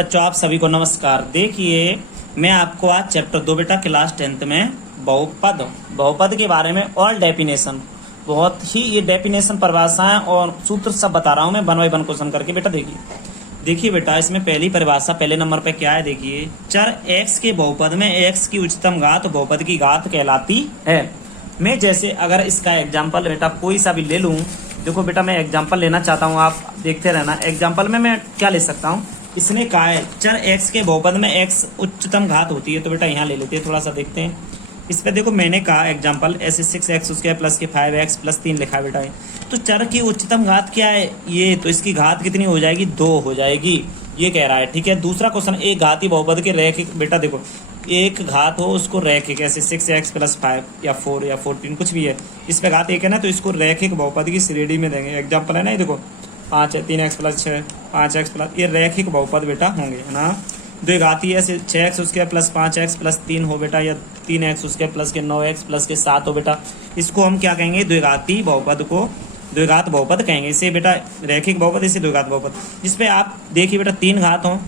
बच्चों आप सभी को नमस्कार। देखिए मैं आपको आज चैप्टर 2 बेटा क्लास 10th में बहुपद के बारे में ऑल डेफिनेशन बहुत ही ये डेफिनेशन परिभाषाएं और सूत्र सब बता रहा हूं मैं 1 बाय 1 क्वेश्चन करके। बेटा देखिए बेटा इसमें पहली परिभाषा पहले नंबर पे क्या है। देखिए चर x के बहुपद में x की उच्चतम घात बहुपद की घात कहलाती है। मैं जैसे अगर इसका एग्जाम्पल बेटा कोई सा भी ले लूँ। देखो बेटा मैं एग्जाम्पल लेना चाहता हूँ, आप देखते रहना। एग्जाम्पल में मैं क्या ले सकता हूँ, इसने कहा है चर x के बहुपद में x उच्चतम घात होती है, तो बेटा यहाँ ले लेते हैं, थोड़ा सा देखते हैं इस पे। देखो मैंने कहा एग्जाम्पल ऐसे 6x उसके प्लस के 5x प्लस 3 लिखा है बेटा। तो चर की उच्चतम घात क्या है ये, तो इसकी घात कितनी हो जाएगी, 2 हो जाएगी, ये कह रहा है। ठीक है, दूसरा क्वेश्चन एक घाती बहुपद के रैखिक। बेटा देखो एक घात हो उसको रैखिक, ऐसे 6x प्लस 5 या 4 या 14 कुछ भी है, इस पे घात एक है ना, तो इसको रैखिक बहुपद की श्रेणी में देंगे। एग्जाम्पल है ना, ये देखो 5 है, 3x प्लस 6 5x प्लस, ये रैखिक बहुपद बेटा होंगे है ना। दो घाती है 6x उसके प्लस 5x प्लस 3 हो बेटा, या 3x उसके प्लस के 9x प्लस के 7 हो बेटा। इसको हम क्या कहेंगे, द्विघाती बहुपद को द्विघात बहुपद कहेंगे। इसे बेटा रैखिक बहुपद, इसे द्विघात बहुपद। जिसपे आप देखिए बेटा 3 घात हो,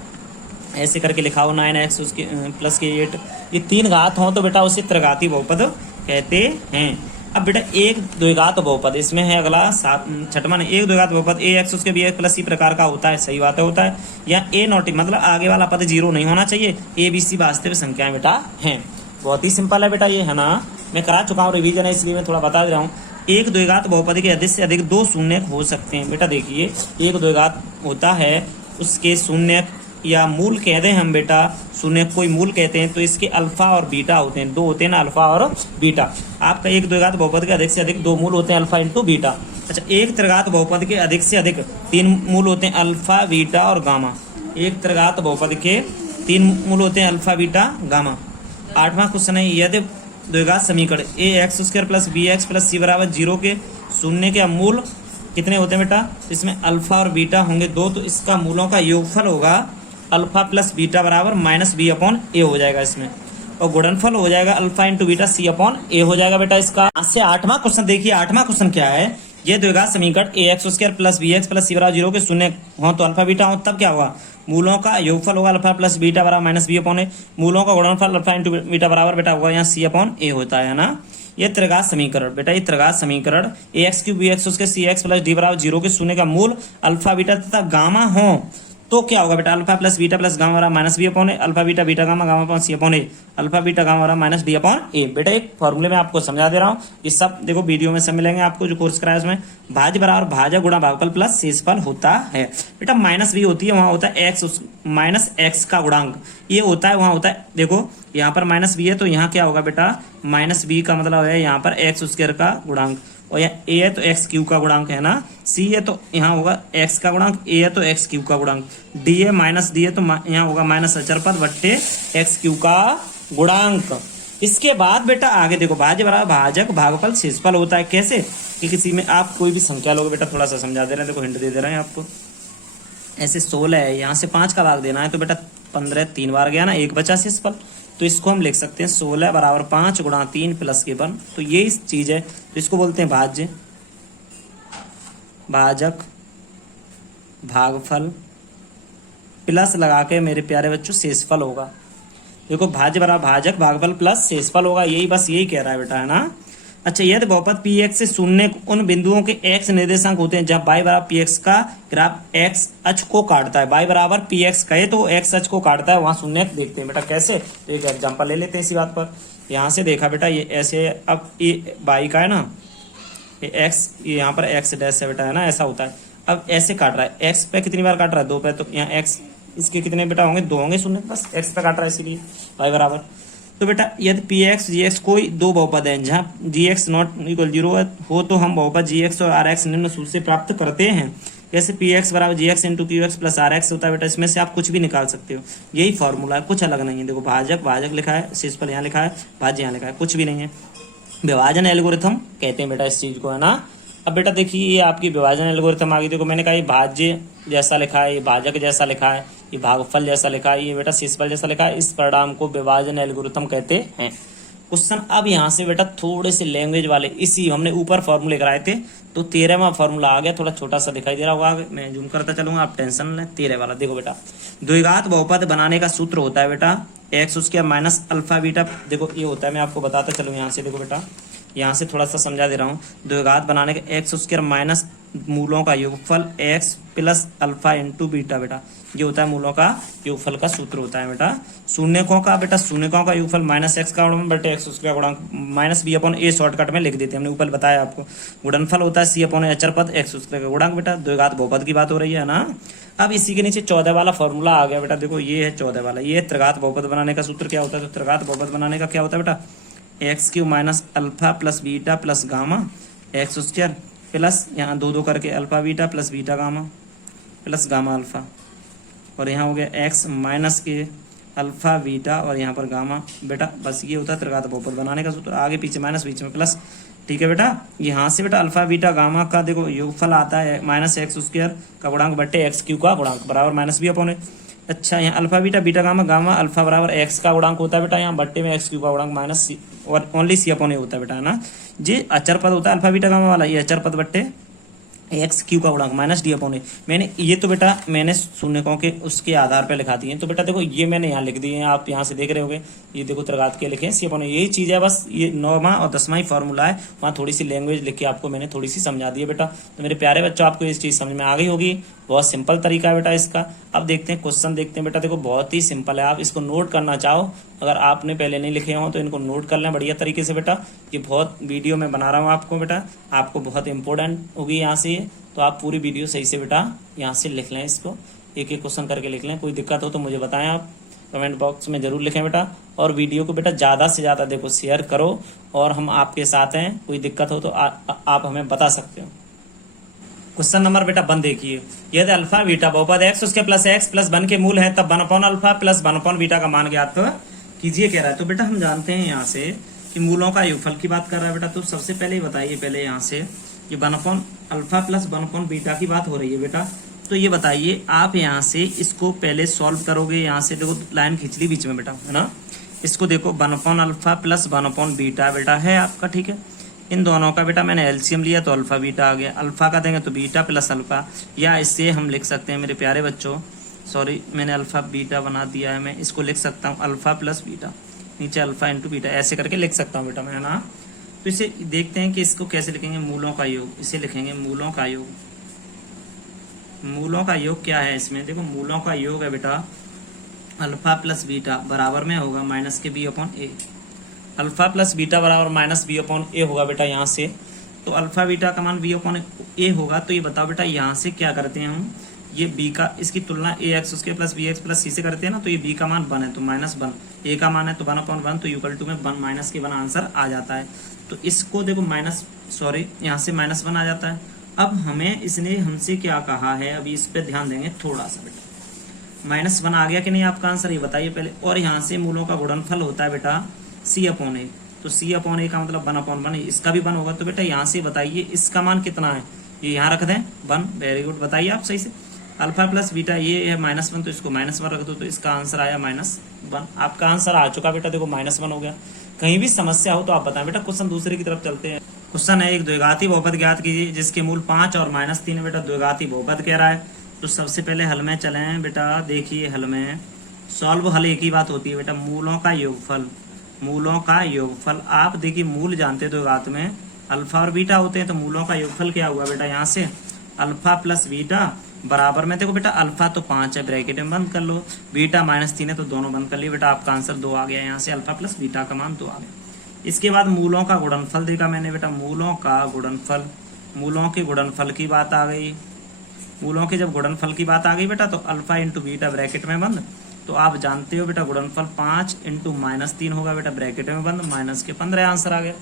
ऐसे करके लिखा हो 9x उसके प्लस के 8, ये 3 घात हो तो बेटा उसे त्रिघाती बहुपद कहते हैं। अब बेटा एक द्विघात बहुपद इसमें है अगला 6वां, एक द्विघात बहुपद ax उसके bx प्लस c प्रकार का होता है। सही बात है, होता है। या a नॉट मतलब आगे वाला पद 0 नहीं होना चाहिए। a b c वास्तविक संख्याएं बेटा हैं। बहुत ही सिंपल है बेटा ये, है ना। मैं करा चुका हूँ रिवीजन है, इसलिए मैं थोड़ा बता दे रहा हूँ। एक द्विघात बहुपद के अधिक से अधिक 2 शून्य हो सकते हैं। बेटा देखिए एक द्विघात होता है, उसके शून्य या मूल कह दें हम बेटा, शून्य कोई मूल कहते हैं, तो इसके अल्फा और बीटा होते हैं, 2 होते हैं ना, अल्फा और बीटा। आपका एक द्विघात बहुपद के अधिक से अधिक 2 मूल होते हैं, अल्फा इंटू बीटा। अच्छा, एक त्रिघात बहुपद के अधिक से अधिक 3 मूल होते हैं, अल्फा बीटा और गामा। एक त्रिघात बहुपद के 3 मूल होते हैं, अल्फा बीटा गामा। 8वां क्वेश्चन है, यदि द्विघात समीकरण ax square plus bx plus c बराबर 0 के शून्य के मूल कितने होते हैं बेटा, इसमें अल्फा और बीटा होंगे 2, तो इसका मूलों का योगफल होगा अल्फा प्लस बीटा बराबर माइनस बी अपॉन ए हो जाएगा इसमें, और गुणनफल हो जाएगा अल्फा इंटू बीटा सी अपॉन ए हो जाएगा बेटा इसका। आज से 8वां क्वेश्चन देखिए। 8वां क्वेश्चन क्या है, ये द्विघात समीकरण ax square plus bx plus c बराबर 0 के शून्य हो तो अल्फा बीटा हो, तब क्या होगा, मूलों का योगफल होगा अल्फा प्लस बीटा बराबर माइनस बी अपॉन ए, मूलों का गुणनफल अल्फा इंटू बीटा बराबर बेटा होगा यहाँ सी अपॉन ए होता है ना। ये त्रिघात समीकरण बेटा, ये त्रिघात समीकरण ax क्यूब bx उसके cx प्लस डी बराबर 0 के शून्य का मूल अल्फा बीटा तथा गामा हो तो क्या होगा बेटा, alpha plus beta plus gamma बराबर minus B upon A, alpha beta beta gamma gamma upon C upon A, alpha beta gamma बराबर माइनस डी अपॉन ए। बेटा एक फॉर्मूले में आपको समझा दे रहा हूँ, ये सब देखो वीडियो में सब मिलेंगे आपको जो कोर्स कराया उसमें। भाज्य बराबर भाजक गुणा भागफल प्लस शेषफल होता है। बेटा माइनस बी होती है, वहां होता है एक्स माइनस एक्स का गुणांक, ये होता है वहां होता है। देखो यहाँ पर माइनस बी है तो यहाँ क्या होगा बेटा, माइनस बी का मतलब है यहाँ पर एक्स स्क्वायर का गुणांक, और यहाँ ए है तो एक्स क्यू का गुणांक है ना, सी है तो यहाँ होगा एक्स का गुणांक, ए है तो एक्स क्यू का गुणांक, डी है माइनस डी है तो यहाँ होगा माइनस अचर पद बट्टे एक्स क्यू का गुणांक। इसके बाद बेटा आगे देखो भाज्य बराबर भाजक भागफल शेषफल होता है। कैसे कि किसी में आप कोई भी संख्या लोगे बेटा, थोड़ा सा समझा दे रहे हैं, देखो हिंट दे दे रहे हैं आपको। ऐसे 16 है, यहाँ से 5 का भाग देना है तो बेटा 15 3 बार गया ना, 1 बचा शेषफल, तो इसको हम लिख सकते हैं 16 बराबर 5 गुणा 3 प्लस के 1। तो ये इस चीज है, तो इसको बोलते हैं भाज्य भाजक भागफल प्लस लगा के मेरे प्यारे बच्चों शेषफल होगा। देखो भाज्य बराबर भाजक भागफल प्लस शेषफल होगा, यही बस यही कह रहा है बेटा, है ना। अच्छा, यदि बहुपद पी एक्स से शून्य उन बिंदुओं के एक्स निर्देशांक होते हैं जहां y बराबर पी एक्स का ग्राफ एक्स अक्ष को काटता है, y बराबर पी एक्स कहे तो एक्स अक्ष को काटता है, वहां शून्य देखते हैं बेटा। कैसे, तो एक एग्जांपल ले लेते हैं इसी बात पर। यहाँ से देखा बेटा ये ऐसे, अब ये y का है ना, ये एक्स, ये यहाँ पर एक्स डैश है बेटा, है ना, ऐसा होता है। अब ऐसे काट रहा है, एक्स पे कितनी बार काट रहा है, 2 पे, तो यहाँ एक्स इसके कितने बेटा होंगे, 2 होंगे शून्य, बस एक्स पे काट रहा है इसीलिए y बराबर। तो बेटा यदि पी एक्स जी एक्स कोई 2 बहुपद है जहाँ जी एक्स नॉट इक्वल 0 हो तो हम बहुपद जी एक्स और आर एक्स निम्न सूत्र से प्राप्त करते हैं। जैसे पी एक्स बराबर G X into Q X plus R X होता है बेटा, इसमें से आप कुछ भी निकाल सकते हो, यही फॉर्मूला है, कुछ अलग नहीं है। देखो भाजक भाजक लिखा है, शेषफल यहाँ लिखा है, भाज्य यहाँ लिखा है, कुछ भी नहीं है। विभाजन एल्गोरिथम कहते हैं बेटा इस चीज को, है ना। अब बेटा देखिए ये आपकी विभाजन एल्गोरिथम आ गई। देखो मैंने कहा ये भाज्य जैसा लिखा है, ये भाजक जैसा लिखा है, ये भागफल जैसा लिखा है, ये बेटा शेषफल जैसा लिखा है, इस परिणाम को विभाजन एल्गोरिथम कहते हैं। क्वेश्चन अब यहाँ से बेटा थोड़े से लैंग्वेज वाले, इसी हमने ऊपर फॉर्मूले कराए थे तो 13वां फॉर्मूला आ गया, थोड़ा छोटा सा दिखाई दे रहा होगा, मैं जूम करता चलूंगा, आप टेंशन न लें। 13 वाला देखो बेटा, द्विघात बहुपद बनाने का सूत्र होता है बेटा x square minus alpha beta. देखो ये होता है, मैं आपको बताता चलूँ यहाँ से। देखो बेटा यहाँ से थोड़ा सा समझा दे रहा हूँ। द्विघात बनाने का एक्स स्क्वायर माइनस मूलों का योगफल x plus alpha into beta. बेटा ये होता है मूलों का योगफल का सूत्र होता है बेटा। शून्यकों का बेटा, शून्यकों का योगफल माइनस एक्स का गुणनफल बटे एक्स स्क्वायर गुणांक माइनस बी अपॉन ए, शॉर्टकट में लिख देते हैं, हमने ऊपर बताया आपको। गुणनफल होता है सी अपॉन अचर पद एक्स स्क्वायर का गुणांक। बेटा द्विघात बहुपद की बात हो रही है ना। अब इसी के नीचे 14 वाला फॉर्मूला आ गया बेटा। देखो ये है 14 वाला, ये त्रिघात बहुपद बनाने का सूत्र क्या होता है। तो त्रिघात बहुपद बनाने का क्या होता है बेटा, x Q minus alpha plus beta plus gamma x square plus यहाँ दो दो करके alpha beta plus beta gamma plus gamma alpha, और यहाँ हो गया एक्स माइनस के अल्फा बीटा और यहाँ पर गामा। बेटा बस ये होता है त्रिघात बहुपद बनाने का सूत्र, आगे पीछे माइनस बीच में प्लस। ठीक है बेटा, यहाँ से बेटा अल्फा बीटा गामा का देखो योगफल आता है माइनस एक्स स्क्वायर का गुणांक बटे एक्स क्यू का गुणांक बराबर माइनस बी अपॉन ए। अच्छा यहाँ alpha beta beta gamma, gamma alpha बराबर एक्स का गुणांक होता है बेटा, यहाँ बट्टे में एक्स क्यू का गुणांक माइनस सी और ओनली सी अपॉन ए होता है बेटा, है ना। ये अचर पद होता है अल्फा बीटा गामा वाला, ये अचर पद बट्टे एक्स क्यू का गुणांक माइनस डी अपॉन ए। मैंने ये तो बेटा मैंने शून्यकों के उसके आधार पर लिखा दिए। तो बेटा देखो ये मैंने यहाँ लिख दिए हैं, आप यहाँ से देख रहे होगे, ये देखो त्रिघात के लिखे हैं सी अपॉन ए, यही चीज़ है बस। ये 9वां और 10वां ही फॉर्मूला है, वहाँ थोड़ी सी लैंग्वेज लिख के आपको मैंने थोड़ी सी समझा दी है बेटा। तो मेरे प्यारे बच्चों आपको ये चीज़ समझ में आ गई होगी, बहुत सिंपल तरीका है बेटा इसका। अब देखते हैं क्वेश्चन देखते हैं बेटा। देखो बहुत ही सिंपल है, आप इसको नोट करना चाहो, अगर आपने पहले नहीं लिखे हो तो इनको नोट कर लें बढ़िया तरीके से बेटा। ये बहुत वीडियो में बना रहा हूँ आपको बेटा, आपको बहुत इंपॉर्टेंट होगी यहाँ से ये, तो आप पूरी वीडियो सही से बेटा यहाँ से लिख लें, इसको एक एक क्वेश्चन करके लिख लें। कोई दिक्कत हो तो मुझे बताएं, आप कमेंट बॉक्स में जरूर लिखें बेटा। और वीडियो को बेटा ज़्यादा से ज़्यादा देखो शेयर करो, और हम आपके साथ हैं, कोई दिक्कत हो तो आप हमें बता सकते हो। क्वेश्चन नंबर बेटा 1 देखिए, यदि अल्फा बीटा बहुपद एक्स उसके प्लस एक्स प्लस 1 के मूल है तब 1 upon alpha plus 1 upon beta का मान ज्ञात कीजिए कह रहा है। तो बेटा हम जानते हैं यहाँ से कि मूलों का योगफल की बात कर रहा है बेटा। तो सबसे पहले बताइए, पहले यहाँ से ये 1 upon alpha plus 1 upon beta की बात हो रही है बेटा। तो ये बताइए आप यहाँ से इसको पहले सॉल्व करोगे, यहाँ से देखो लाइन खींच ली बीच में बेटा, है ना। इसको देखो 1 upon alpha plus 1 upon beta बेटा है आपका, ठीक है। इन दोनों का बेटा मैंने एलसीएम लिया तो अल्फा बीटा आ गया, अल्फा का देंगे तो बीटा प्लस अल्फा, या इससे हम लिख सकते हैं मेरे प्यारे बच्चों, सॉरी मैंने अल्फा बीटा बना दिया है, मैं इसको लिख सकता हूँ अल्फा प्लस बीटा, नीचे अल्फा इंटू बीटा, ऐसे करके लिख सकता हूँ बेटा मैं, है ना। तो इसे देखते हैं कि इसको कैसे लिखेंगे, मूलों का योग, इसे लिखेंगे मूलों का योग। मूलों का योग क्या है इसमें, देखो मूलों का योग है बेटा अल्फा प्लस बीटा बराबर में होगा माइनस के B upon A. Alpha plus beta बराबर माइनस बी अपॉन ए होगा बेटा यहाँ से। तो अल्फा बीटा का मान बी अपॉन ए होगा। तो ये बताओ बेटा यहाँ से क्या करते हैं हम, ये बी का इसकी तुलना ए एक्स उसके प्लस बी एक्स प्लस सी से करते हैं ना। तो ये बी का मान 1 है तो माइनस 1, ए का मान है तो 1 अपॉन 1, तो इक्वल टू में 1 माइनस के 1 आंसर आ जाता है। तो इसको देखो माइनस, सॉरी यहाँ से माइनस 1 आ जाता है। अब हमें इसने हमसे क्या कहा है, अभी इस पर ध्यान देंगे थोड़ा सा बेटा। माइनस 1 आ गया कि नहीं आपका आंसर, ये बताइए पहले। और यहाँ से मूलों का गुणनफल होता है बेटा सी अपॉन ए, तो सी अपॉन ए का मतलब 1 अपॉन 1, इसका भी 1 होगा। तो बेटा यहाँ से बताइए इसका मान कितना है, ये यहाँ रख दें 1, वेरी गुड, बताइए आप सही से। अल्फा प्लस बीटा ये है -1, तो इसको -1 रख दो, तो इसका आंसर आया -1। आपका आंसर आ चुका बेटा, देखो -1 हो गया। कहीं भी समस्या हो तो आप बताएं बेटा। क्वेश्चन दूसरे की तरफ चलते हैं। क्वेश्चन है एक द्विघाती बहुपद ज्ञात कीजिए जिसके मूल 5 और -3 है बेटा। द्विघाती बहुपद कह रहा है, तो सबसे पहले हल में चलें बेटा। देखिए हल में सॉल्व, हल एक ही बात होती है बेटा, मूलों का योगफल, मूलों का योगफल। आप देखिए मूल जानते तो द्विघात में अल्फा और बीटा होते हैं, तो मूलों का योगफल क्या हुआ बेटा, यहाँ से अल्फा प्लस बीटा बराबर में, देखो बेटा अल्फा तो 5 है, ब्रैकेट में बंद कर लो, बीटा -3 है तो दोनों बंद कर लिए बेटा। आपका आंसर 2 आ गया, यहाँ से अल्फा प्लस बीटा का मान 2 आ गया। इसके बाद मूलों का गुणनफल देखा मैंने बेटा, मूलों का गुणनफल, मूलों के गुणनफल की बात आ गई। मूलों के जब गुणनफल की बात आ गई बेटा, तो अल्फा इंटू बीटा ब्रैकेट में बंद, तो आप जानते हो बेटा गुणनफल 5 इंटू -3 होगा बेटा, ब्रैकेट में बंद, माइनस के 15 आंसर आ गया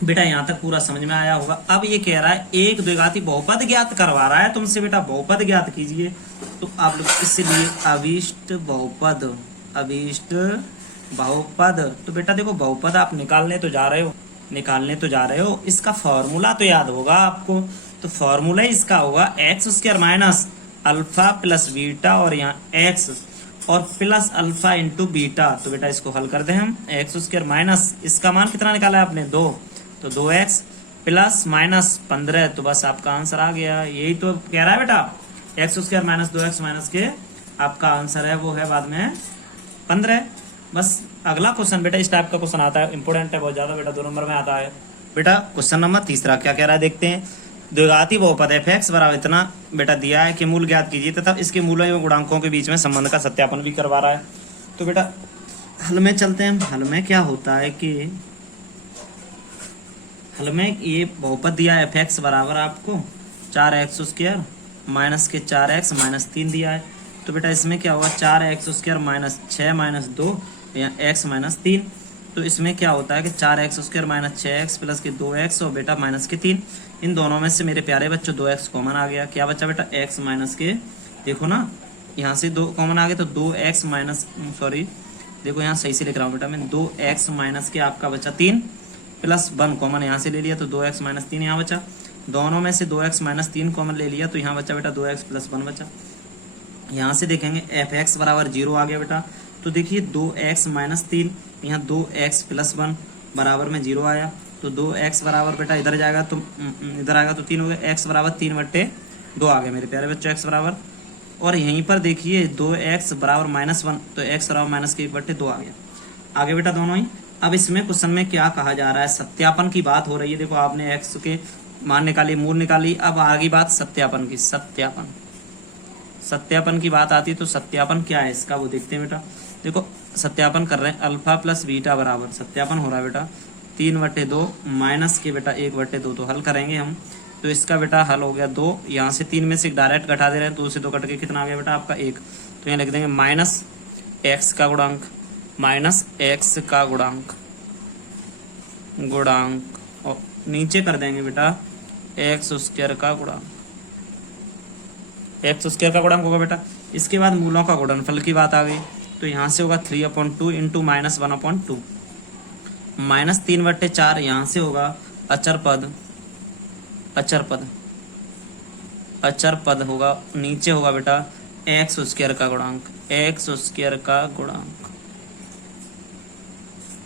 बेटा। यहाँ तक पूरा समझ में आया होगा। अब ये कह रहा है एक द्विघाती बहुपद ज्ञात करवा रहा है तुमसे बेटा, बहुपद ज्ञात कीजिए। तो आप लोग इसलिए अभीष्ट बहुपद, अभीष्ट बहुपद, तो बेटा देखो बहुपद आप निकालने तो जा रहे हो, इसका फॉर्मूला तो याद होगा आपको। तो फॉर्मूला इसका होगा x square minus alpha plus beta, और यहाँ एक्स और प्लस अल्फा इंटू बीटा। तो बेटा इसको हल कर दें हम, एक्स स्क्वायर माइनस इसका मान कितना निकाला है आपने 2, तो 2x प्लस माइनस 15। तो बस आपका आंसर आ गया। यही तो कह रहा है बेटा, x square minus 2x minus के आपका आंसर है वो है बाद में 15। बस अगला क्वेश्चन बेटा इस टाइप का क्वेश्चन आता है, इंपोर्टेंट है बहुत ज्यादा बेटा, 2 नंबर में आता है। बेटा क्वेश्चन नंबर तीसरा क्या कह रहा है देखते हैं। द्विघाती बहुपद f(x) बराबर इतना बेटा दिया है कि मूल ज्ञात कीजिए तथा इसके मूलों एवं गुणांकों के बीच में संबंध का सत्यापन भी करवा रहा है। तो बेटा हल में चलते हैं। हल में क्या होता है कि हल में ये बहुपद दिया है f(x) बराबर आपको 4x² माइनस के 4x माइनस 3 दिया है। तो बेटा इसमें क्या होगा 4x² माइनस 6 माइनस 2 या x माइनस 3। तो इसमें क्या होता है कि 4x² माइनस 6x प्लस के 2x और बेटा माइनस के 3। इन दोनों में से मेरे प्यारे बच्चों 2x कॉमन आ गया। क्या बच्चा बेटा x माइनस के, देखो ना यहाँ से 2 कॉमन आ गए तो 2x माइनस, सॉरी देखो यहाँ सही से लिख रहा हूँ बेटा मैं, 2x माइनस के आपका बचा 3 प्लस 1 कॉमन यहाँ से ले लिया तो 2x माइनस 3 यहाँ बचा। दोनों में से 2x माइनस 3 कॉमन ले लिया तो यहाँ बचा बेटा 2x प्लस 1 बचा। यहाँ से देखेंगे f(x) बराबर 0 आ गया बेटा। तो देखिए 2x माइनस 3 यहाँ 2x प्लस 1 बराबर में 0 आया। तो 2x बराबर बेटा इधर जाएगा तो इधर आएगा तो 3 हो गया, x बराबर 3/2 आ गया मेरे प्यारे बच्चों x बराबर। और यहीं पर देखिए 2x बराबर माइनस 1 तो x बराबर माइनस के 1/2 आ गया। आगे बेटा दोनों ही। अब इसमें क्वेश्चन में क्या कहा जा रहा है, सत्यापन की बात हो रही है। देखो आपने x के मान निकाली, मूल निकाली, अब आगे बात सत्यापन की। सत्यापन की बात आती है तो सत्यापन क्या है इसका वो देखते हैं बेटा। देखो सत्यापन कर रहे हैं, अल्फा प्लस बीटा बराबर सत्यापन हो रहा है बेटा 3/2 माइनस के बेटा 1/2। तो हल करेंगे हम, तो इसका बेटा हल हो गया 2, यहाँ से 3 में से डायरेक्ट घटा दे रहे हैं, 2 से 2 कट के कितना आ गया बेटा आपका 1। तो यहाँ लिख देंगे माइनस x का गुणांक, माइनस x का गुणांक और नीचे कर देंगे बेटा x² का गुणांक, x² का गुणांक होगा बेटा। इसके बाद मूलों का गुणनफल की बात आ गई तो यहाँ से होगा 3/2 इंटू माइनस 1/2 माइनस 3/4 यहाँ से होगा अचर पद होगा, नीचे होगा बेटा x² का गुणांक,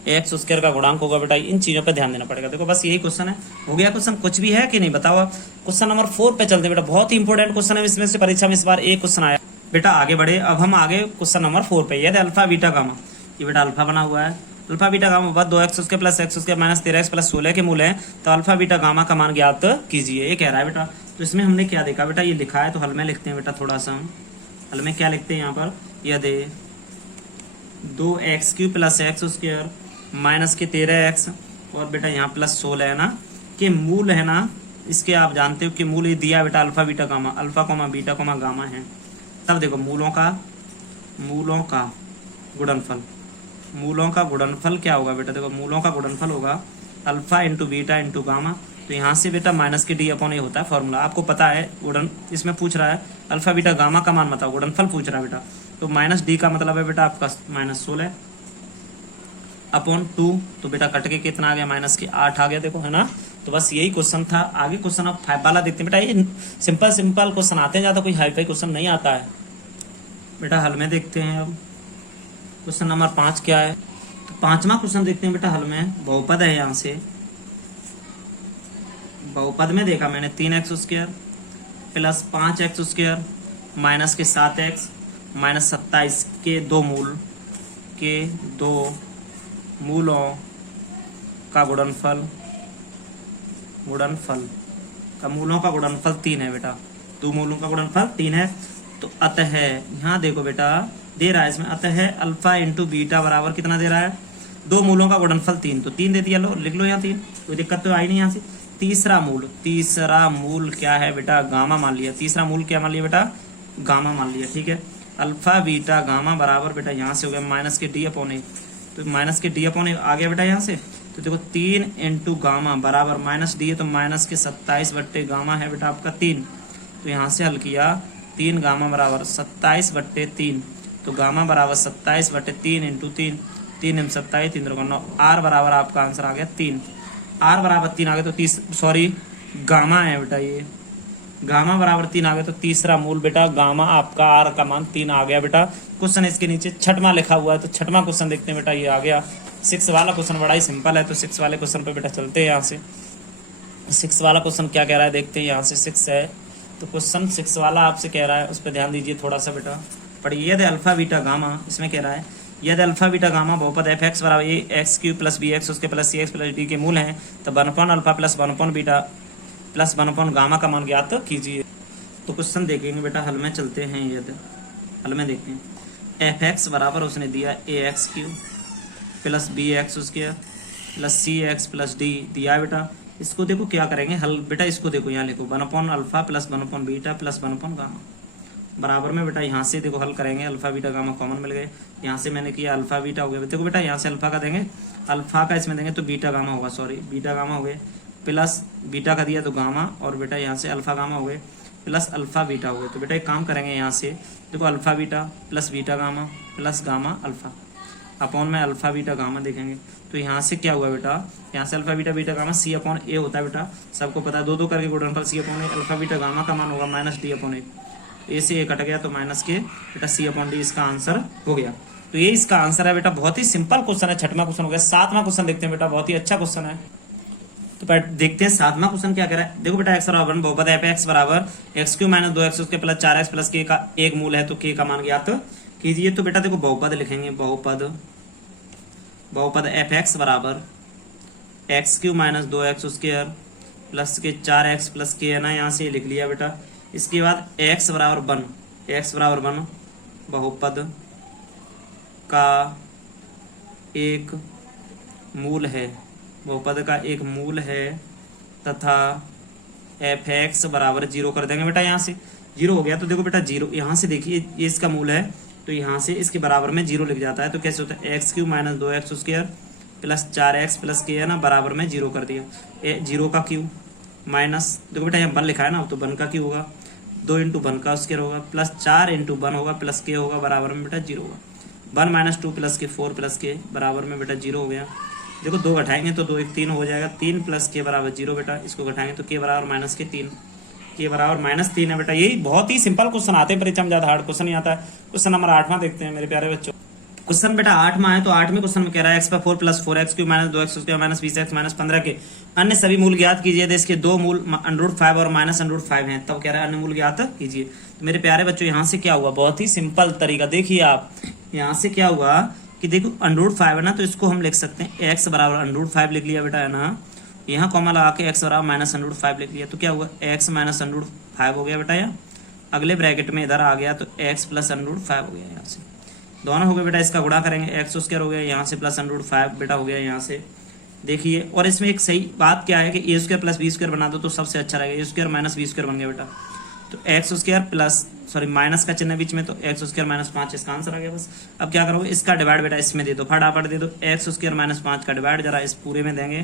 x² का गुणांक होगा बेटा। इन चीजों पे ध्यान देना पड़ेगा। देखो बस यही क्वेश्चन है, हो गया क्वेश्चन। कुछ भी है कि नहीं बताओ। क्वेश्चन नंबर 4 पे चलते बेटा, बहुत ही इंपॉर्टेंट क्वेश्चन है, इसमें से परीक्षा में इस बार एक क्वेश्चन आया बेटा। आगे बढ़े, अब हम आगे क्वेश्चन नंबर 4 पे। यदि अल्फा बीटा गामा, ये बेटा अल्फा बना हुआ है, अल्फा बीटा गामा बाद 2x² plus x² minus 13x plus 16 के मूल है, तो अल्फा बीटा गामा का मान ज्ञात कीजिए, ये कह रहा है बेटा। तो इसमें हमने क्या देखा बेटा, ये लिखा है तो हल में लिखते हैं बेटा थोड़ा सा। हम हल में क्या लिखते हैं यहाँ पर, यदि 2x³ प्लस x² माइनस के 13x और बेटा यहाँ प्लस 16 है ना, के मूल है ना, इसके आप जानते हो कि मूल ये दिया बेटा alpha beta gamma, alpha comma beta comma gamma है। तब देखो मूलों का गुणनफल क्या होगा बेटा। देखो मूलों का गुणनफल होगा alpha into beta into gamma. तो यहाँ से बेटा माइनस के d/a होता है फॉर्मूला, आपको पता है। इसमें पूछ रहा है अल्फा बीटा गामा का मान बताओ, गुणनफल पूछ रहा है बेटा। तो माइनस d का मतलब है बेटा आपका माइनस 16/2। तो बेटा कट के कितना आ गया, माइनस के 8 आ गया, देखो है ना। तो बस यही क्वेश्चन था। आगे क्वेश्चन अब 5 वाला देखते हैं बेटा। ये सिंपल क्वेश्चन आते हैं, ज्यादा कोई हाई फाई क्वेश्चन नहीं आता है बेटा। हल में देखते हैं अब क्वेश्चन नंबर 5 क्या है। तो 5वां क्वेश्चन देखते हैं बेटा। हल में बहुपद है, यहाँ से बहुपद में देखा मैंने 3x² प्लस 5x² माइनस के 7x माइनस 27 के 2 मूलों का गुणनफल का मूलों का गुणनफल 3 है बेटा। 2 मूलों का गुणनफल 3 है। तो अतः यहाँ देखो बेटा दे रहा है इसमें, अतः अल्फा इंटू बीटा बराबर कितना दे रहा है, 2 मूलों का गुणनफल 3। तो 3 दे दिया, लो लिख लो यहाँ 3, कोई दिक्कत तो आई नहीं यहाँ से। तीसरा मूल क्या है बेटा, गामा मान लिया। तीसरा मूल क्या मान लिया बेटा, गामा मान लिया, ठीक है। अल्फा बीटा गामा बराबर बेटा यहाँ से हो गया माइनस के d/a। तो माइनस के d/a आ गया बेटा यहाँ से। तो देखो 3 इंटू गामा बराबर माइनस d है तो माइनस के 27 गामा है बेटा आपका 3। तो यहाँ से हल किया 3 गामा बराबर 27/3। तो गामा बराबर 27/3 इंटू 3, 3 × 27 3 × 9, r बराबर आपका आंसर आ गया 3। r बराबर 3 आ गया। तो गामा है बेटा, ये गामा बराबर 3 आ गया, तो तीसरा मूल बेटा गामा आपका आर का मान 3 आ गया बेटा। क्वेश्चन इसके नीचे छठवां लिखा हुआ है, तो छठवां क्वेश्चन देखते हैं बेटा, ये आ गया 6 वाला क्वेश्चन, बड़ा ही सिंपल है। तो 6 वाले क्वेश्चन पे बेटा चलते हैं यहाँ से। 6 वाला क्वेश्चन क्या कह रहा है देखते हैं, यहाँ से 6 है, तो क्वेश्चन 6 वाला आपसे कह रहा है, उस पर ध्यान दीजिए थोड़ा सा बेटा, पढ़िए। यदि अल्फा बीटा गामा, इसमें कह रहा है यदि अल्फा बीटा गामा बहुपद एफ एक्स बराबर A X Q plus B X उसके plus C X plus D के मूल हैं, तो 1 alpha plus 1 beta plus 1 gamma का मान ज्ञात कीजिए। तो क्वेश्चन देखेंगे बेटा, हल में चलते हैं। यदि हल में देखते हैं, एफ एक्स बराबर उसने दिया A X Q plus B X उसके plus C X plus D दिया है बेटा। इसको देखो क्या करेंगे हल बेटा, इसको देखो यहाँ लिखो 1 alpha plus 1 beta plus 1 gamma बराबर में बेटा, यहाँ से देखो हल करेंगे, अल्फा बीटा गामा कॉमन मिल गए, यहाँ से मैंने किया अल्फा बीटा हो गया। देखो बेटा यहाँ से अल्फा का देंगे, अल्फा का इसमें देंगे तो बीटा गामा होगा, सॉरी बीटा गामा हो गए, प्लस बीटा का दिया तो गामा, और बेटा यहाँ से अल्फा गामा हो गए प्लस अल्फा बीटा हो गए। तो बेटा एक काम करेंगे, यहाँ से देखो alpha beta plus beta gamma plus gamma alpha upon में अल्फा बीटा गामा देखेंगे। तो यहाँ से क्या हुआ बेटा, यहाँ से अल्फा बीटा बीटा गामा सी अपॉन ए होता है बेटा, सबको पता है, 2 2 करके गुणनफल सी upon A, alpha beta gamma का मान होगा माइनस डी अपॉन ए से ए कट गया तो माइनस के बेटा सी अपॉन डी इसका आंसर हो गया। तो ये इसका आंसर है बेटा, बहुत ही सिंपल क्वेश्चन है, छठवां क्वेश्चन हो गया। 7वां क्वेश्चन देखते हैं बेटा, बहुत ही अच्छा क्वेश्चन है। तो देखते हैं 7वां क्वेश्चन क्या कह रहा है। देखो बेटा एक्स बराबर बहुपद एफ एक्स बराबर एक्स क्यू माइनस 2x उसके प्लस 4x प्लस के का एक मूल है, तो के का मान ज्ञात कीजिए। तो बेटा देखो बहुपद लिखेंगे, बहुपद एफ एक्स बराबर x Q minus 2x square plus के 4x प्लस के है ना, यहाँ से लिख लिया बेटा। इसके बाद x बराबर 1 बहुपद का एक मूल है, बहुपद का एक मूल है तथा एफ एक्स बराबर 0 कर देंगे बेटा, यहाँ से 0 हो गया। तो देखो बेटा 0 यहाँ से देखिए ये इसका मूल है, तो यहाँ से इसके बराबर में 0 लिख जाता है। तो कैसे होता है, x Q minus 2x square plus 4x plus के है ना, बराबर में 0 कर दिया। 0 का क्यू माइनस, देखो बेटा यहाँ 1 लिखा है ना, तो 1 का क्यू होगा, 2 इंटू 1 का स्क्वायर होगा प्लस 4 इंटू 1 होगा प्लस के होगा, बराबर में बेटा 0 होगा। 1 माइनस 2 प्लस के 4 प्लस के बराबर में बेटा 0 हो गया। देखो 2 घटाएंगे तो 2 1 3 हो जाएगा, 3 प्लस के बराबर 0 बेटा, इसको घटाएंगे तो के बराबर माइनस के 3, के बराबर माइनस 3 है बेटा। यही बहुत ही सिंपल क्वेश्चन आते हैं परीक्षा में, ज्यादा हार्ड क्वेश्चन नहीं आता है। क्वेश्चन नंबर 8वां देखते हैं मेरे प्यारे बच्चों। क्वेश्चन बेटा 8वां है, तो 8वें क्वेश्चन में कह रहा है एक्स पर 4 plus 4x Q minus 2x square minus 20x minus 15 के अन्य सभी मूल ज्ञात कीजिए। इसके 2 मूल √5 और माइनस √5 हैं, तब कह रहा है अन्य मूल ज्ञात कीजिए। तो मेरे प्यारे बच्चों यहाँ से क्या हुआ, बहुत ही सिंपल तरीका, देखिए आप यहाँ से क्या हुआ कि देखो √5 है ना, तो इसको हम लिख सकते हैं x बराबर √5 लिख लिया बेटा है ना, यहाँ कॉमा लगा के x बराबर माइनस √5 लिख लिया। तो क्या हुआ, x माइनस √5 हो गया बेटा, यहाँ अगले ब्रैकेट में इधर आ गया तो x प्लस √5 हो गया, यहाँ से दोनों हो गए बेटा। इसका गुणा करेंगे x स्क्वायर हो गया, यहाँ से प्लस √5 बेटा हो गया यहाँ से, देखिए। और इसमें एक सही बात क्या है कि ए स्क्वायर प्लस बी स्क्वायर बना दो तो सबसे अच्छा रहेगा, ए स्क्वायर माइनस बी स्क्वायर बन गया बेटा। तो x square plus sorry minus का चिन्ह बीच में, तो एक्स स्क्वायर माइनस 5 इसका आंसर आ गया बस। अब क्या करोगे, इसका डिवाइड बेटा इसमें दे दो, फटाफट दे दो, एक्स स्क्वायर माइनस 5 का डिवाइड जरा इस पूरे में देंगे,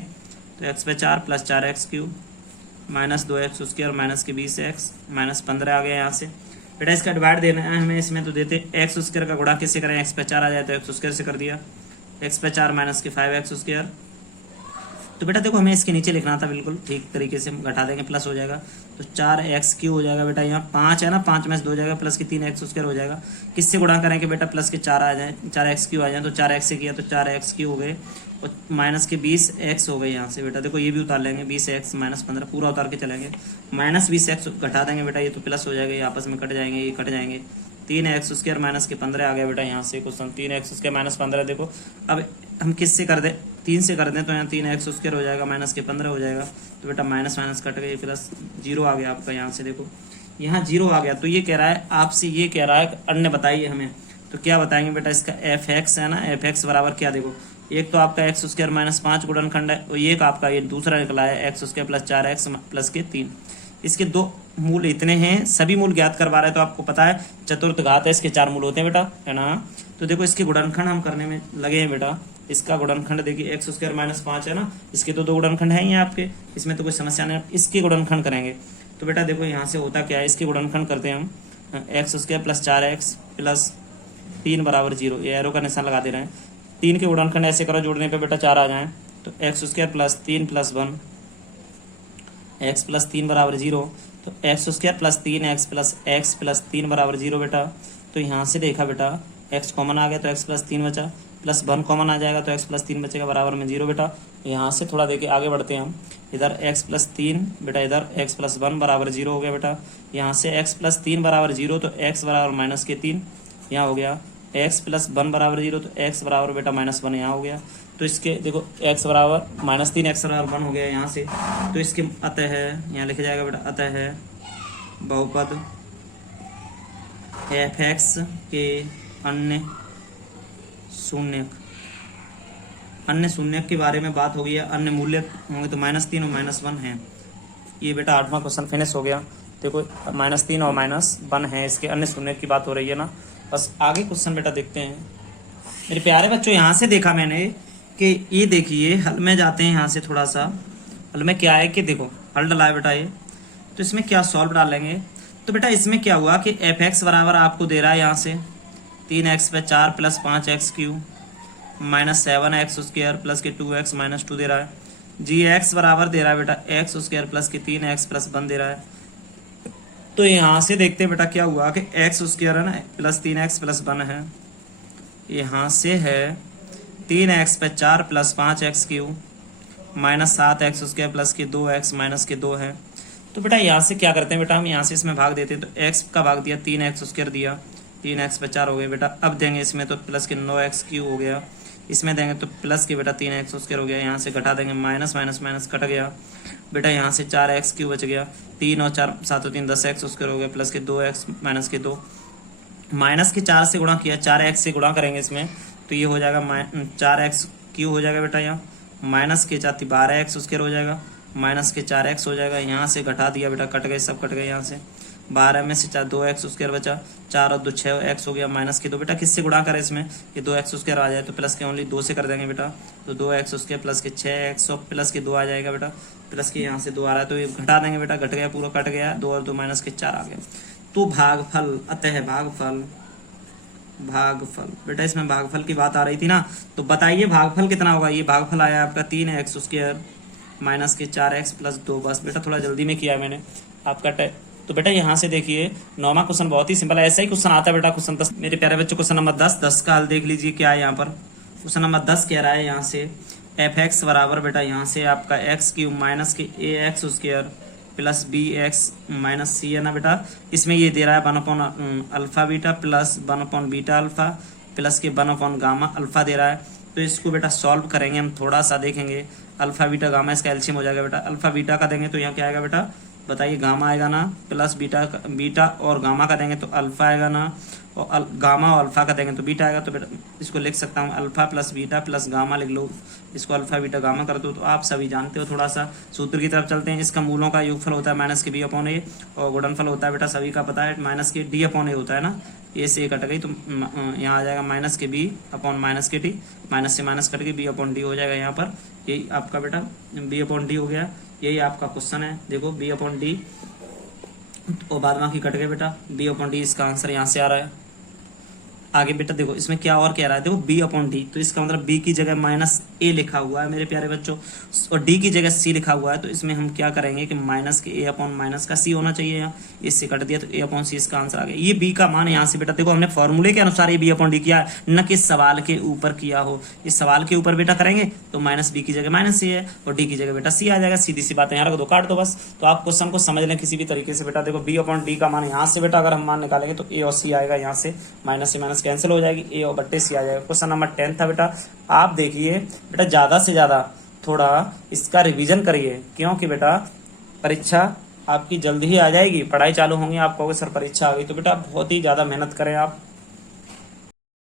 तो एक्स पे 4 plus 4x cube minus 2x square minus के 20x माइनस 15 आ गया यहाँ से बेटा। इसका डिवाइड देना है हमें, इसमें तो देते एक्स स्क्वायर का गुणा किससे करें, एक्स पे 4 आ जाए तो एक्स स्क्वायर से कर दिया, एक्स पे 4 माइनस के 5x स्क्वायर। तो बेटा देखो हमें इसके नीचे लिखना था, बिल्कुल ठीक तरीके से घटा देंगे, प्लस हो जाएगा तो 4x क्यू हो जाएगा बेटा। यहाँ 5 है ना, 5 में से 2 हो जाएगा, प्लस के 3x स्क्वायर हो जाएगा। किससे गुणा करेंगे बेटा, प्लस के 4 आ जाए, 4x क्यू आ जाए, तो 4x से किया तो 4x क्यू हो गए, और माइनस के 20x हो गए यहाँ से बेटा। देखो ये भी उतार लेंगे, 20x माइनस 15 पूरा उतार के चलेंगे, माइनस 20x घटा देंगे बेटा, ये तो प्लस हो जाएगा, ये आपस में कट जाएंगे, ये कट जाएंगे। 3x स्क्वायर माइनस के 15 आ गया बेटा यहाँ से क्वेश्चन, 3x स्क्वायर माइनस 15। देखो अब हम किससे कर दें, 3 से कर दें तो यहाँ 3x स्क्वायर हो जाएगा, माइनस के 15 हो जाएगा, तो बेटा माइनस माइनस कट गई, प्लस 0 आ गया आपका यहाँ से। देखो यहाँ 0 आ गया, तो ये कह रहा है आपसे, ये कह रहा है अन्य बताइए हमें। तो क्या बताएंगे बेटा, इसका एफ एक्स है ना, एफ एक्स बराबर क्या, देखो एक तो आपका एक्स स्क्वायर माइनस 5 गुणनखंड है, और एक आपका ये दूसरा निकला है x square plus 4x plus के 3। इसके 2 मूल इतने हैं, सभी मूल ज्ञात करवा रहे हैं, तो आपको पता है चतुर्थ घात है, इसके 4 मूल होते हैं बेटा, है ना। तो देखो इसके गुणनखंड हम करने में लगे हैं बेटा। इसका गुणनखंड देखिए एक्स स्क्वायर माइनस 5 है ना, इसके तो 2 गुणनखंड हैं ही आपके, इसमें तो कोई समस्या नहीं। इसके गुणनखंड करेंगे तो बेटा देखो यहाँ से होता क्या है, इसके गुणनखंड करते हैं हम, x square plus 4x plus 3 बराबर 0, ये एरो का निशान लगा दे रहे हैं। 3 के गुणनखंड ऐसे करो, जोड़ने पे बेटा 4 आ जाए, तो x square plus 3 plus 1 x plus 3 बराबर 0। तो x square plus 3x plus 3 बराबर 0 बेटा। तो यहाँ से देखा बेटा x कॉमन आ गया तो x प्लस 3 बचा, प्लस 1 कॉमन आ जाएगा तो x प्लस 3 बचेगा बराबर में 0 बेटा। यहाँ से थोड़ा देखे आगे बढ़ते हैं हम, इधर x प्लस 3 बेटा, इधर x प्लस 1 बराबर 0 हो गया बेटा। यहाँ से x प्लस 3 बराबर 0 तो x बराबर माइनस के 3 यहाँ हो गया, x प्लस 1 बराबर 0 तो x बराबर बेटा माइनस 1 यहाँ हो गया। तो इसके देखो x बराबर माइनस 3 x बराबर 1 हो गया यहाँ से। तो इसके अतः है, यहाँ लिखा जाएगा बेटा अतः है बहुपद f(x) के अन्य शून्य के बारे में बात हो गई है, अन्य मूल्य होंगे तो -3 और -1 है। ये बेटा 8वां क्वेश्चन फिनिश हो गया। देखो -3 और -1 है, इसके अन्य शून्य की बात हो रही है ना। बस आगे क्वेश्चन बेटा देखते हैं मेरे प्यारे बच्चों। यहाँ से देखा मैंने कि ये देखिए हल में जाते हैं, यहाँ से थोड़ा सा हल में क्या है कि देखो हल डला है बेटा ये, तो इसमें क्या सॉल्व डालेंगे। तो बेटा इसमें क्या हुआ कि f(x) बराबर आपको दे रहा है यहाँ से 3x पे 4 plus 5x cube minus 7x square plus के 2x माइनस 2 दे रहा है। g(x) बराबर दे रहा है बेटा x स्क्वायर प्लस के 3x प्लस 1 दे रहा है। तो यहाँ से देखते हैं बेटा क्या हुआ कि x स्क्वायर है ना प्लस 3x प्लस 1 है, यहाँ से है 3x पे 4 plus 5x cube minus 7x square plus के 2x माइनस के 2 है। तो बेटा यहाँ से क्या करते हैं बेटा, हम यहाँ से इसमें भाग देते हैं। तो x का भाग दिया 3x स्क्वायर दिया, 3x पे 4 हो गया बेटा। अब देंगे इसमें तो प्लस के 9x क्यूब हो गया, इसमें देंगे तो प्लस के बेटा 3x स्क्वायर हो गया। यहाँ से घटा देंगे माइनस माइनस माइनस कट गया बेटा, यहाँ से 4x क्यूब बच गया, 3 और 4 7 और 3 10x स्क्वायर हो गया प्लस के 2x माइनस के 2, माइनस के 4 से गुणा किया, 4x से गुणा करेंगे इसमें तो ये हो जाएगा 4x क्यूब हो जाएगा बेटा। यहाँ माइनस के 4 12x स्क्वायर हो जाएगा, माइनस के 4x हो जाएगा। यहाँ से घटा दिया बेटा, कट गए सब कट गए। यहाँ से 12 में से 4 2x स्क्वायर बचा, 4 और 2 6x हो गया माइनस के 2 बेटा। किससे गुणा करें इसमें, ये 2x स्क्वायर आ जाए तो प्लस के ओनली 2 से कर देंगे बेटा। तो 2x स्क्वायर प्लस के 6x और प्लस के 2 आ जाएगा बेटा, प्लस के यहाँ से 2 आ रहा है तो ये घटा देंगे बेटा, घट गया पूरा कट गया, 2 और 2 माइनस के 4 आ गया। तो भागफल अतः भागफल बेटा, इसमें भागफल की बात आ रही थी ना, तो बताइए भागफल कितना होगा। ये भागफल आया आपका 3x स्क्वायर माइनस के 4x प्लस 2। बस बेटा थोड़ा जल्दी में किया मैंने आपका तो बेटा यहाँ से देखिए 9वां क्वेश्चन बहुत ही सिंपल है, ऐसा ही क्वेश्चन आता है बेटा। क्वेश्चन 10 मेरे प्यारे बच्चों, क्वेश्चन नंबर 10 का हल देख लीजिए क्या है यहाँ पर। क्वेश्चन नंबर 10 कह रहा है यहाँ से f(x) बराबर बेटा यहाँ से आपका x क्यूब माइनस के ax square plus bx minus c है ना बेटा। इसमें ये दे रहा है 1/, alpha beta plus 1/, beta alpha plus के 1/, गामा अल्फा दे रहा है। तो इसको बेटा सॉल्व करेंगे हम, थोड़ा सा देखेंगे। अल्फा बीटा गामा इसका एलसीएम हो जाएगा बेटा। अल्फा बीटा का देंगे तो यहाँ क्या आएगा बेटा, बताइए गामा आएगा ना, प्लस बीटा और गामा का देंगे तो अल्फा आएगा ना, और गामा और अल्फा का देंगे तो बीटा आएगा। तो बेटा इसको लिख सकता हूँ alpha plus beta plus gamma लिख लो, इसको अल्फा बीटा गामा कर दो। तो आप सभी जानते हो, थोड़ा सा सूत्र की तरफ चलते हैं। इसका मूलों का योगफल होता है माइनस के b/a और गुणनफल होता है बेटा सभी का पता है माइनस के d/a होता है ना। ए से कट गई तो यहाँ आ जाएगा माइनस के b/ माइनस के d, माइनस से माइनस कट गई b/d हो जाएगा यहाँ पर। यही आपका बेटा b/d हो गया, यही आपका क्वेश्चन है। देखो b/d और बाद बाकी कट गए बेटा, b/d इसका आंसर यहाँ से आ रहा है। आगे बेटा देखो इसमें क्या और कह रहा है, देखो b/d, तो इसका मतलब b की जगह माइनस a लिखा हुआ है मेरे प्यारे बच्चों, और d की जगह c लिखा हुआ है। तो इसमें हम क्या करेंगे कि माइनस के a/ माइनस का c होना चाहिए, यहाँ इससे कट दिया तो a/c इसका आंसर आ गया। ये b का मान यहाँ से बेटा देखो हमने फॉर्मूले के अनुसार ये b/d किया है, न कि सवाल के ऊपर किया हो। इस सवाल के ऊपर बेटा करेंगे तो माइनस b की जगह माइनस c है और d की जगह बेटा c आ जाएगा। सीधी सी बात है, यहाँ रख दो, काट दो बस। तो आप क्वेश्चन को समझ लें किसी भी तरीके से बेटा। देखो b/d का मान यहाँ से बेटा अगर हम मान निकालेंगे तो a और c आएगा, यहाँ से माइनस से माइनस कैंसिल हो जाएगी, a और बट्टे सी आ जाएगा। क्वेश्चन नंबर 10 था बेटा। आप देखिए बेटा ज्यादा से ज्यादा थोड़ा इसका रिवीजन करिए, क्योंकि बेटा परीक्षा आपकी जल्दी ही आ जाएगी, पढ़ाई चालू होंगी, आप कहोगे सर परीक्षा आ गई। तो बेटा बहुत ही ज्यादा मेहनत करें आप।